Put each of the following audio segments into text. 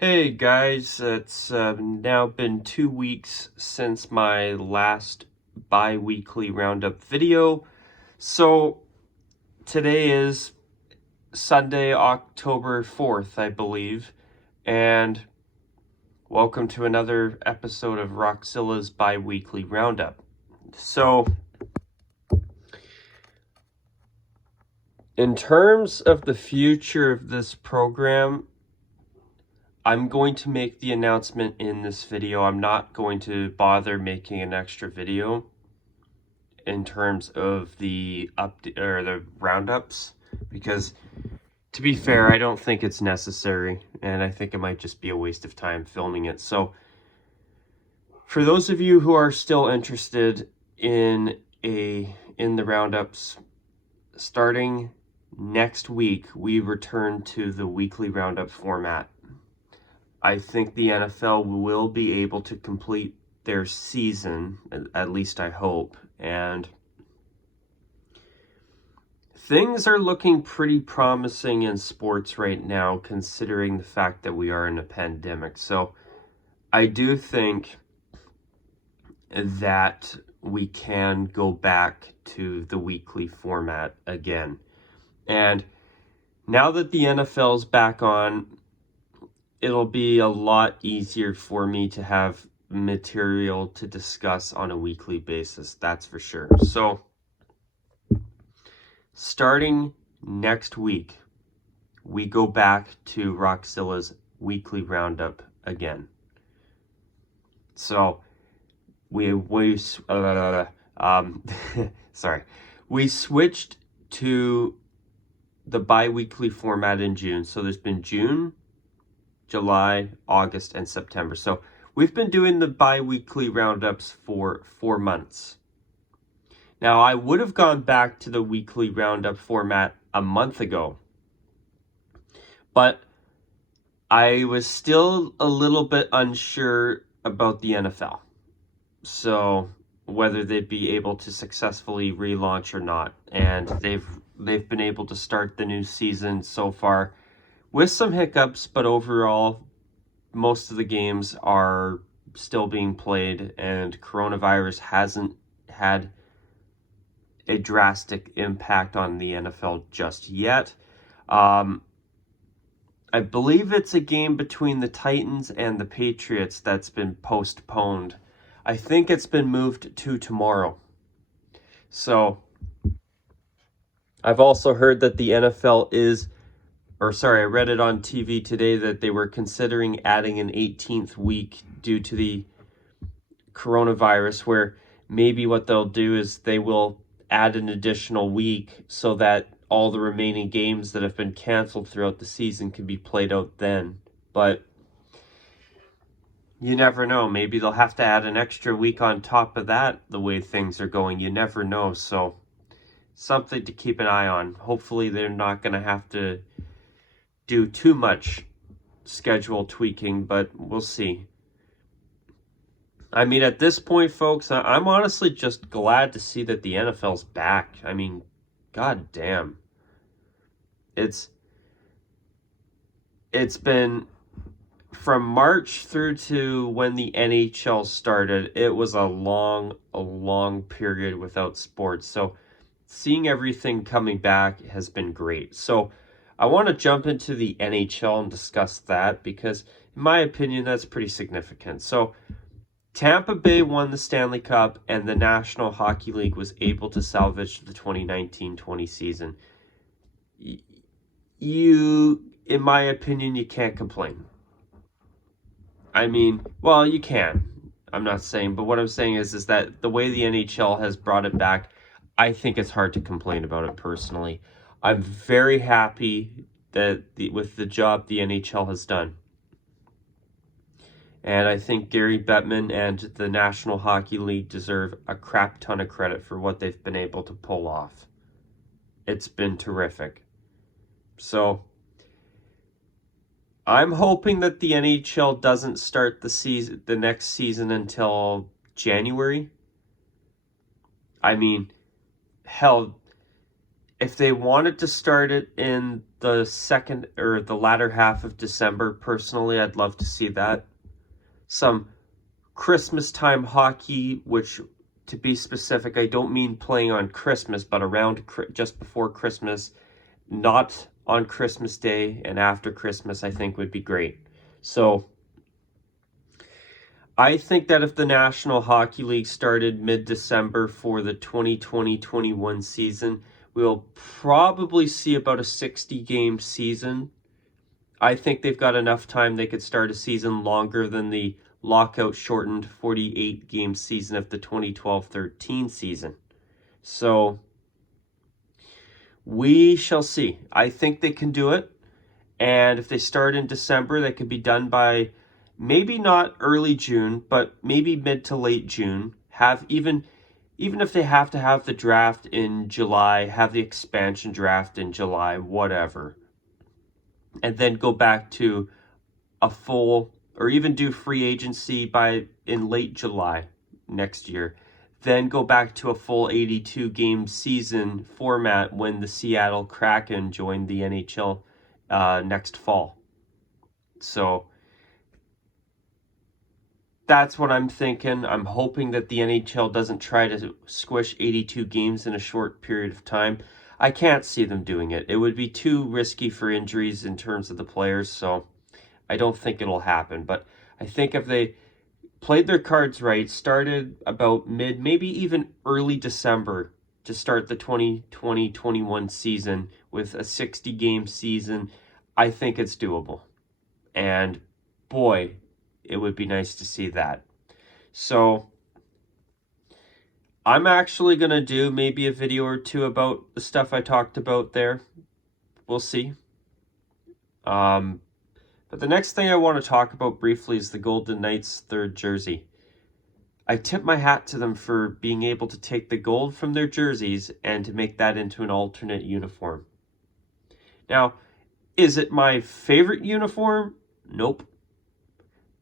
Hey guys, it's now been 2 weeks since my last bi-weekly roundup video. So today is Sunday, October 4th, I believe, and welcome to another episode of Rockzilla's bi-weekly roundup. So in terms of the future of this program, I'm going to make the announcement in this video. I'm not going to bother making an extra video in terms of the the roundups, because to be fair, I don't think it's necessary, and I think it might just be a waste of time filming it. So for those of you who are still interested in the roundups, starting next week we return to the weekly roundup format. I think the NFL will be able to complete their season, at least I hope, and things are looking pretty promising in sports right now, considering the fact that we are in a pandemic. So I do think that we can go back to the weekly format again. And now that the NFL's back on, it'll be a lot easier for me to have material to discuss on a weekly basis, that's for sure. So starting next week, we go back to Rockzilla's weekly roundup again. So sorry, we switched to the bi-weekly format in June. So there's been June, July, August, and September. So we've been doing the bi-weekly roundups for 4 months. Now, I would have gone back to the weekly roundup format a month ago, but I was still a little bit unsure about the NFL. So whether they'd be able to successfully relaunch or not. And they've been able to start the new season so far with some hiccups, but overall, most of the games are still being played, and coronavirus hasn't had a drastic impact on the NFL just yet. I believe it's a game between the Titans and the Patriots that's been postponed. I think it's been moved to tomorrow. So I've also heard that the NFL I read it on TV today that they were considering adding an 18th week due to the coronavirus, where maybe what they'll do is they will add an additional week so that all the remaining games that have been canceled throughout the season can be played out then. But you never know. Maybe they'll have to add an extra week on top of that, the way things are going. You never know. So something to keep an eye on. Hopefully they're not going to have to do too much schedule tweaking, but we'll see. I mean, at this point, folks, I'm honestly just glad to see that the NFL's back. I mean, god damn. It's been from March through to when the NHL started, it was a long period without sports. So seeing everything coming back has been great. So I want to jump into the NHL and discuss that, because in my opinion, that's pretty significant. So Tampa Bay won the Stanley Cup, and the National Hockey League was able to salvage the 2019-20 season. In my opinion, you can't complain. I mean, well, you can. I'm not saying, but what I'm saying is that the way the NHL has brought it back, I think it's hard to complain about it personally. I'm very happy that with the job the NHL has done. And I think Gary Bettman and the National Hockey League deserve a crap ton of credit for what they've been able to pull off. It's been terrific. So I'm hoping that the NHL doesn't start the next season until January. I mean, hell, if they wanted to start it in the second or the latter half of December, personally, I'd love to see that. Some Christmas time hockey, which, to be specific, I don't mean playing on Christmas, but around just before Christmas, not on Christmas Day and after Christmas, I think would be great. So I think that if the National Hockey League started mid-December for the 2020-21 season, we'll probably see about a 60-game season. I think they've got enough time they could start a season longer than the lockout-shortened 48-game season of the 2012-13 season. So we shall see. I think they can do it. And if they start in December, they could be done by maybe not early June, but maybe mid to late June. Have even if they have to have the draft in July, have the expansion draft in July, whatever. And then go back to a full, or even do free agency in late July next year. Then go back to a full 82 game season format when the Seattle Kraken joined the NHL next fall. So that's what I'm thinking. I'm hoping that the NHL doesn't try to squish 82 games in a short period of time. I can't see them doing it. It would be too risky for injuries in terms of the players, so I don't think it'll happen. But I think if they played their cards right, started about mid, maybe even early December to start the 2020-21 season with a 60-game season, I think it's doable. And boy, it would be nice to see that. So I'm actually going to do maybe a video or two about the stuff I talked about there. We'll see. But the next thing I want to talk about briefly is the Golden Knights' third jersey. I tip my hat to them for being able to take the gold from their jerseys and to make that into an alternate uniform. Now, is it my favorite uniform? Nope.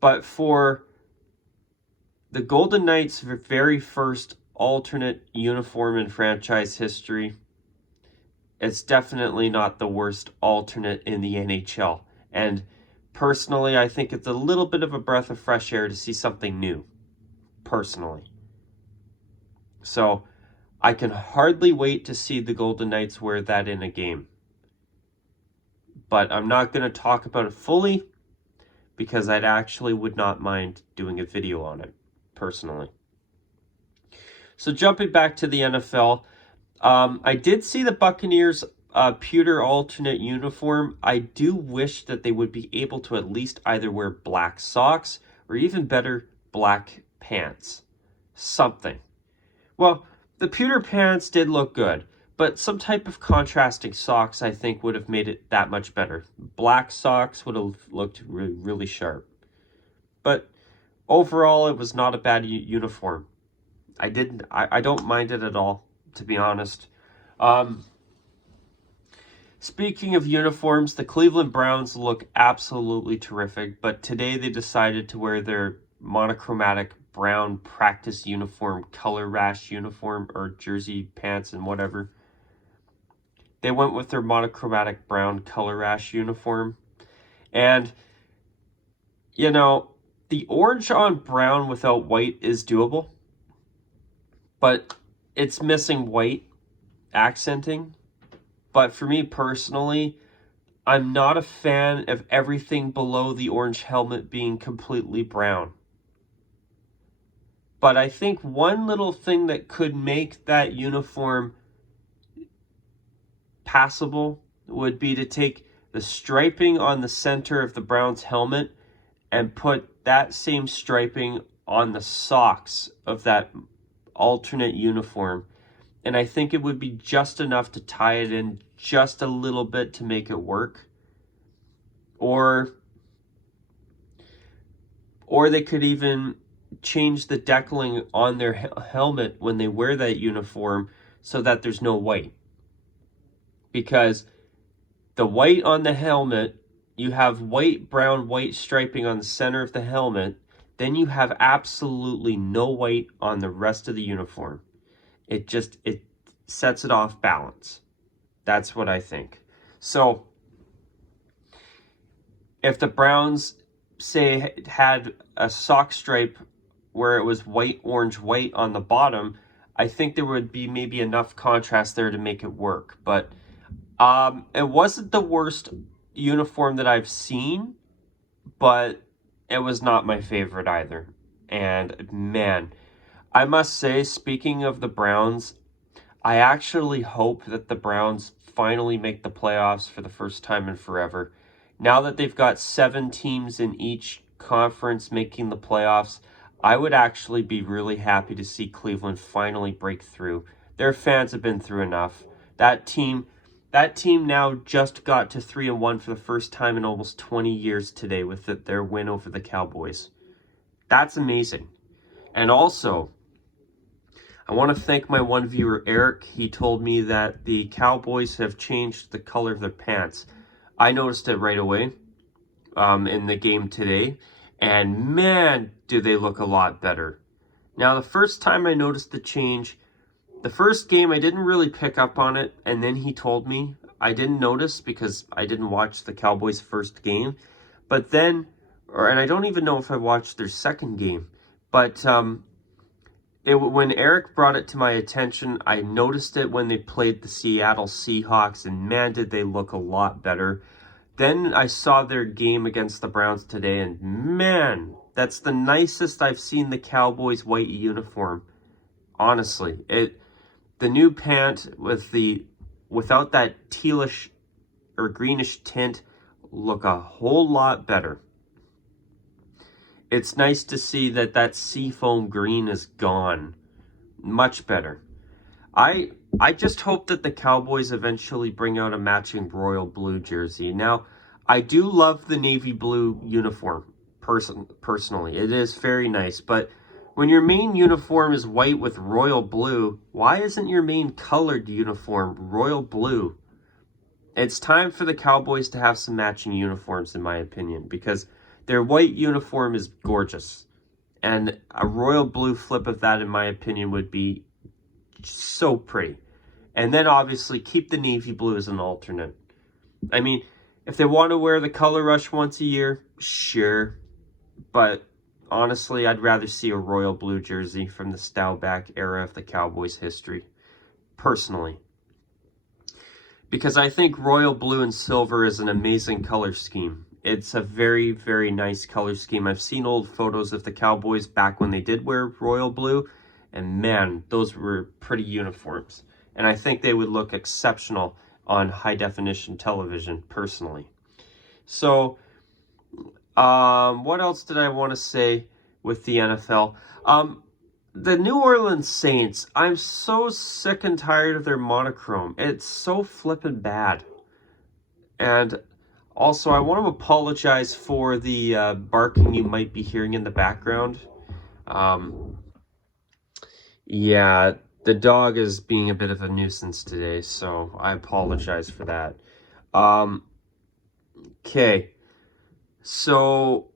But for the Golden Knights' very first alternate uniform in franchise history, it's definitely not the worst alternate in the NHL. And personally, I think it's a little bit of a breath of fresh air to see something new. Personally. So I can hardly wait to see the Golden Knights wear that in a game. But I'm not going to talk about it fully because I actually would not mind doing a video on it, personally. So jumping back to the NFL, I did see the Buccaneers pewter alternate uniform. I do wish that they would be able to at least either wear black socks or even better, black pants. Something. Well, the pewter pants did look good, but some type of contrasting socks I think would have made it that much better. Black socks would have looked really, really sharp. But overall, it was not a bad uniform. I don't mind it at all, to be honest. Speaking of uniforms, the Cleveland Browns look absolutely terrific, but today they decided to wear their monochromatic brown practice uniform, color rash uniform, or jersey pants and whatever. They went with their monochromatic brown color rash uniform. And, you know, the orange on brown without white is doable, but it's missing white accenting. But for me personally, I'm not a fan of everything below the orange helmet being completely brown. But I think one little thing that could make that uniform passable would be to take the striping on the center of the Browns helmet and put that same striping on the socks of that alternate uniform. And I think it would be just enough to tie it in just a little bit to make it work. Or they could even change the decaling on their helmet when they wear that uniform so that there's no white. Because the white on the helmet, you have white, brown, white striping on the center of the helmet, then you have absolutely no white on the rest of the uniform. It sets it off balance. That's what I think. So if the Browns, say, had a sock stripe where it was white, orange, white on the bottom, I think there would be maybe enough contrast there to make it work. But it wasn't the worst uniform that I've seen, but it was not my favorite either. And man, I must say, speaking of the Browns, I actually hope that the Browns finally make the playoffs for the first time in forever. Now that they've got 7 teams in each conference making the playoffs, I would actually be really happy to see Cleveland finally break through. Their fans have been through enough. That team now just got to 3-1 for the first time in almost 20 years today with their win over the Cowboys. That's amazing. And also, I want to thank my one viewer, Eric. He told me that the Cowboys have changed the color of their pants. I noticed it right away in the game today. And man, do they look a lot better. Now, the first time I noticed the change, the first game I didn't really pick up on it. And then he told me I didn't notice because I didn't watch the Cowboys' first game. But then, and I don't even know if I watched their second game. But when Eric brought it to my attention, I noticed it when they played the Seattle Seahawks, and man, did they look a lot better. Then I saw their game against the Browns today, and man, that's the nicest I've seen the Cowboys' white uniform. Honestly, the new pant without that tealish or greenish tint look a whole lot better. It's nice to see that seafoam green is gone. Much better. I just hope that the Cowboys eventually bring out a matching royal blue jersey. Now, I do love the navy blue uniform, personally. It is very nice, but when your main uniform is white with royal blue, why isn't your main colored uniform royal blue? It's time for the Cowboys to have some matching uniforms, in my opinion, because their white uniform is gorgeous. And a royal blue flip of that, in my opinion, would be so pretty. And then, obviously, keep the navy blue as an alternate. I mean, if they want to wear the color rush once a year, sure. But, honestly, I'd rather see a royal blue jersey from the Staubach era of the Cowboys' history. Personally. Because I think royal blue and silver is an amazing color scheme. It's a very, very nice color scheme. I've seen old photos of the Cowboys back when they did wear royal blue, and man, those were pretty uniforms. And I think they would look exceptional on high-definition television, personally. So, what else did I want to say with the NFL? The New Orleans Saints, I'm so sick and tired of their monochrome. It's so flippin' bad. And also, I want to apologize for the barking you might be hearing in the background. Yeah, the dog is being a bit of a nuisance today, so I apologize for that. Okay, so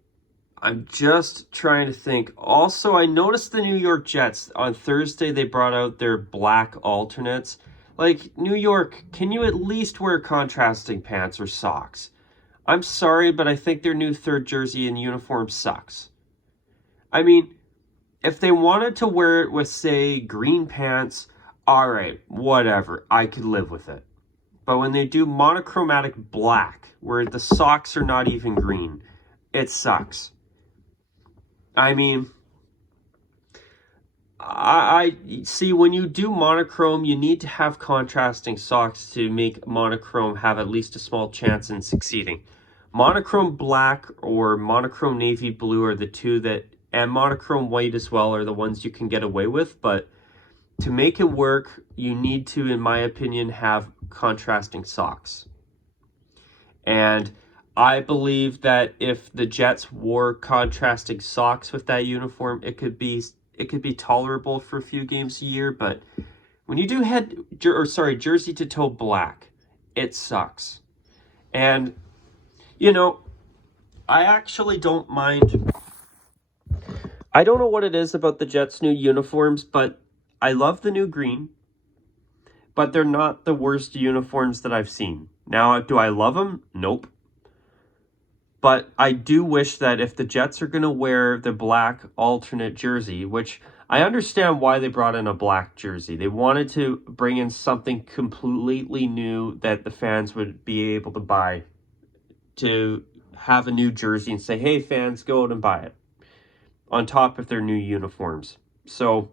I'm just trying to think. Also, I noticed the New York Jets. On Thursday, they brought out their black alternates. Like, New York, can you at least wear contrasting pants or socks? I'm sorry, but I think their new third jersey and uniform sucks. I mean, if they wanted to wear it with, say, green pants, alright, whatever, I could live with it. But when they do monochromatic black, where the socks are not even green, it sucks. I mean, I see, when you do monochrome, you need to have contrasting socks to make monochrome have at least a small chance in succeeding. Monochrome black or monochrome navy blue are the two that, and monochrome white as well, are the ones you can get away with. But to make it work, you need to, in my opinion, have contrasting socks. And I believe that if the Jets wore contrasting socks with that uniform, it could be tolerable for a few games a year. But when you do jersey to toe black, it sucks. And you know, I actually don't mind. I don't know what it is about the Jets' new uniforms, but I love the new green. but they're not the worst uniforms that I've seen. Now, do I love them? Nope. But I do wish that if the Jets are going to wear the black alternate jersey, which I understand why they brought in a black jersey. They wanted to bring in something completely new that the fans would be able to buy, to have a new jersey and say, hey, fans, go out and buy it, on top of their new uniforms. So,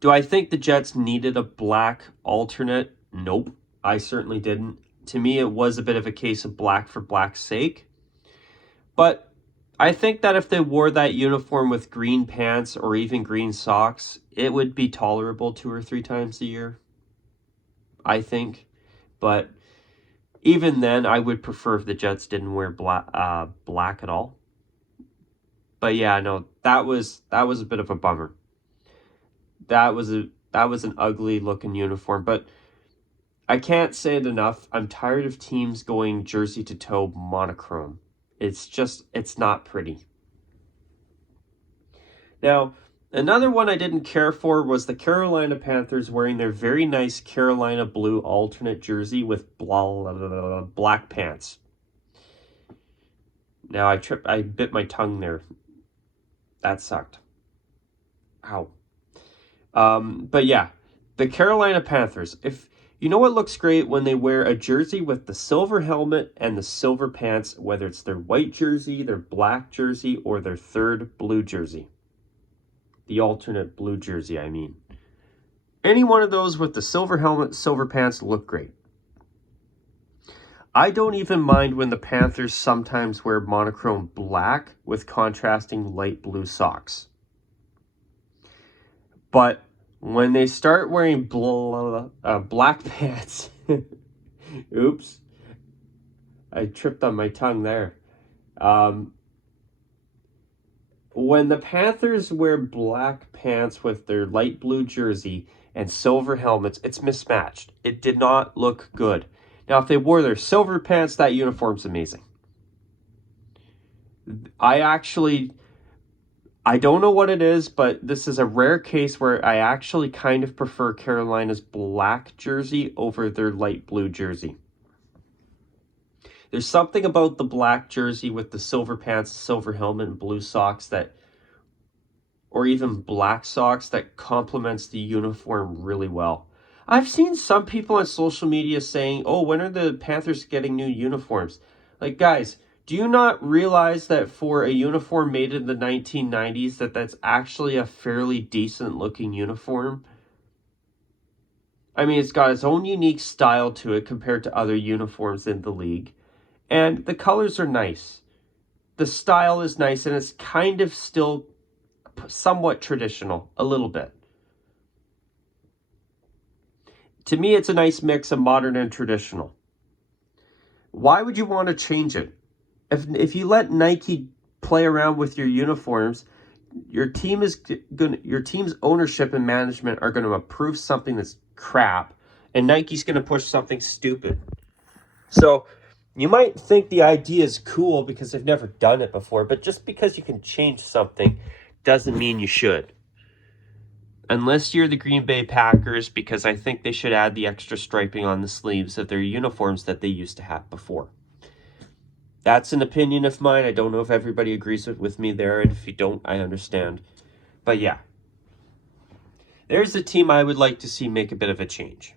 do I think the Jets needed a black alternate? Nope, I certainly didn't. To me, it was a bit of a case of black for black's sake. But I think that if they wore that uniform with green pants or even green socks, it would be tolerable 2 or 3 times a year, I think. But even then, I would prefer if the Jets didn't wear black at all. But yeah, no, that was a bit of a bummer. That was an ugly looking uniform, but I can't say it enough. I'm tired of teams going jersey to toe monochrome. It's not pretty. Now, another one I didn't care for was the Carolina Panthers wearing their very nice Carolina blue alternate jersey with black pants. Now, I bit my tongue there. That sucked. Ow. But yeah, the Carolina Panthers, if you know what looks great when they wear a jersey with the silver helmet and the silver pants, whether it's their white jersey, their black jersey, or their third blue jersey. The alternate blue jersey, I mean. Any one of those with the silver helmet, silver pants look great. I don't even mind when the Panthers sometimes wear monochrome black with contrasting light blue socks. But when they start wearing black pants, oops, I tripped on my tongue there. When the Panthers wear black pants with their light blue jersey and silver helmets, it's mismatched. It did not look good. Now, if they wore their silver pants, that uniform's amazing. I don't know what it is, but this is a rare case where I actually kind of prefer Carolina's black jersey over their light blue jersey. There's something about the black jersey with the silver pants, silver helmet, and blue socks or even black socks that complements the uniform really well. I've seen some people on social media saying, oh, when are the Panthers getting new uniforms? Like, guys, do you not realize that for a uniform made in the 1990s, that's actually a fairly decent looking uniform? I mean, it's got its own unique style to it compared to other uniforms in the league. And the colors are nice. The style is nice, and it's kind of still somewhat traditional, a little bit. To me, it's a nice mix of modern and traditional. Why would you want to change it? If you let Nike play around with your uniforms, your team's ownership and management are going to approve something that's crap, and Nike's going to push something stupid. So you might think the idea is cool because they've never done it before, but just because you can change something doesn't mean you should. Unless you're the Green Bay Packers, because I think they should add the extra striping on the sleeves of their uniforms that they used to have before. That's an opinion of mine. I don't know if everybody agrees with me there, and if you don't, I understand. But yeah, there's a team I would like to see make a bit of a change,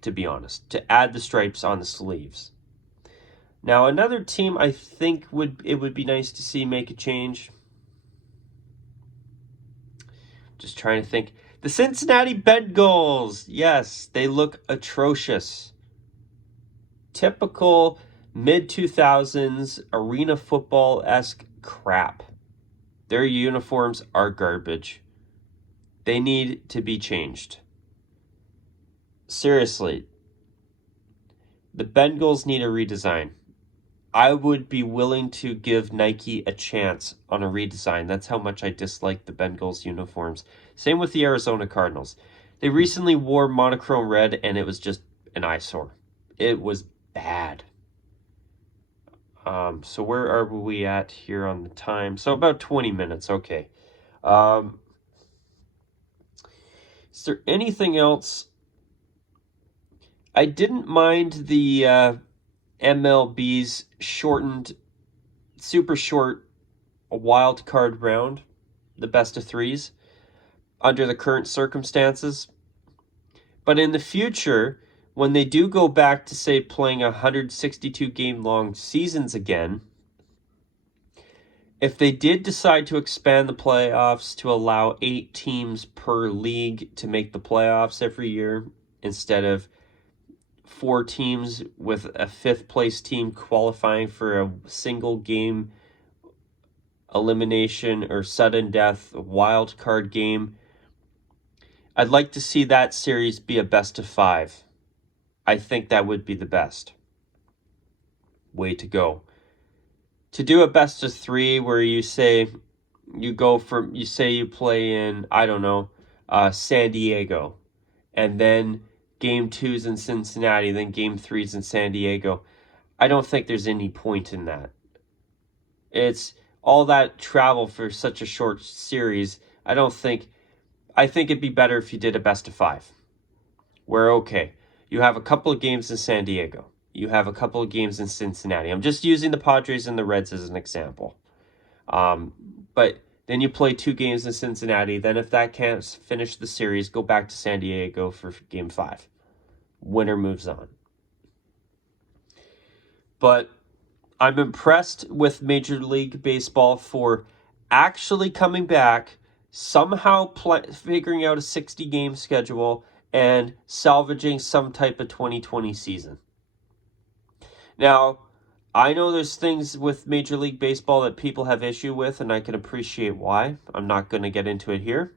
to be honest, to add the stripes on the sleeves. Now, another team I think it would be nice to see make a change. Just trying to think. The Cincinnati Bengals. Yes, they look atrocious. Typical mid-2000s arena football-esque crap. Their uniforms are garbage. They need to be changed. Seriously. The Bengals need a redesign. I would be willing to give Nike a chance on a redesign. That's how much I dislike the Bengals uniforms. Same with the Arizona Cardinals. They recently wore monochrome red, and it was just an eyesore. It was bad. So where are we at here on the time? So about 20 minutes. Okay. Is there anything else I didn't mind the MLB's shortened, super short wild card round, the best of threes, under the current circumstances. But in the future, when they do go back to, say, playing 162 game long seasons again, if they did decide to expand the playoffs to allow 8 teams per league to make the playoffs every year instead of 4 teams with a 5th place team qualifying for a single game elimination or sudden death wild card game, I'd like to see that series be a best of 5. I think that would be the best way to go. To do a best of 3 where you say you play in, I don't know, San Diego, and then game 2's in Cincinnati, then game 3's in San Diego. I don't think there's any point in that. It's all that travel for such a short series. I think it'd be better if you did a best of 5. Where, okay, you have a couple of games in San Diego. You have a couple of games in Cincinnati. I'm just using the Padres and the Reds as an example. But then you play 2 games in Cincinnati. Then if that can't finish the series, go back to San Diego for game 5. Winner moves on. But I'm impressed with Major League Baseball for actually coming back, somehow figuring out a 60-game schedule, and salvaging some type of 2020 season. Now, I know there's things with Major League Baseball that people have issue with, and I can appreciate why. I'm not going to get into it here.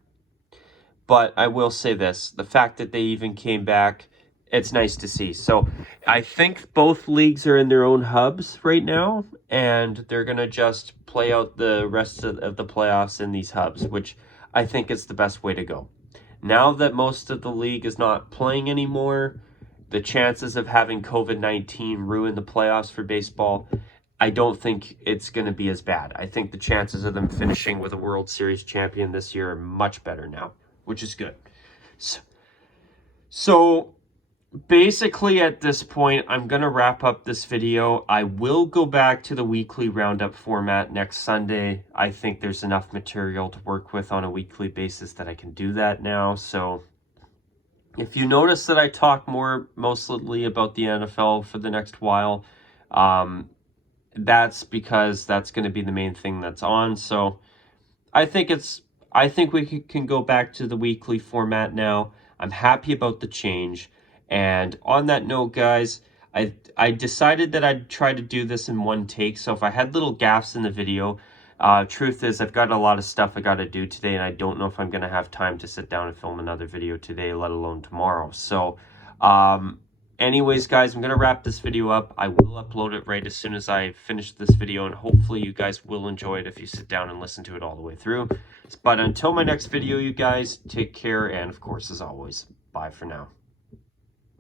But I will say this, the fact that they even came back, it's nice to see. So I think both leagues are in their own hubs right now, and they're going to just play out the rest of the playoffs in these hubs, which I think is the best way to go. Now that most of the league is not playing anymore, the chances of having COVID-19 ruin the playoffs for baseball, I don't think it's going to be as bad. I think the chances of them finishing with a World Series champion this year are much better now, which is good. So basically at this point, I'm going to wrap up this video. I will go back to the weekly roundup format next Sunday. I think there's enough material to work with on a weekly basis that I can do that now. So if you notice that I talk mostly about the NFL for the next while, that's because that's going to be the main thing that's on. So I think we can go back to the weekly format now. I'm happy about the change. And on that note, guys, I decided that I'd try to do this in one take. So if I had little gaps in the video, truth is I've got a lot of stuff I got to do today, and I don't know if I'm going to have time to sit down and film another video today, let alone tomorrow. So anyways, guys, I'm going to wrap this video up. I will upload it right as soon as I finish this video, and hopefully you guys will enjoy it if you sit down and listen to it all the way through. But until my next video, you guys, take care, and of course, as always, bye for now.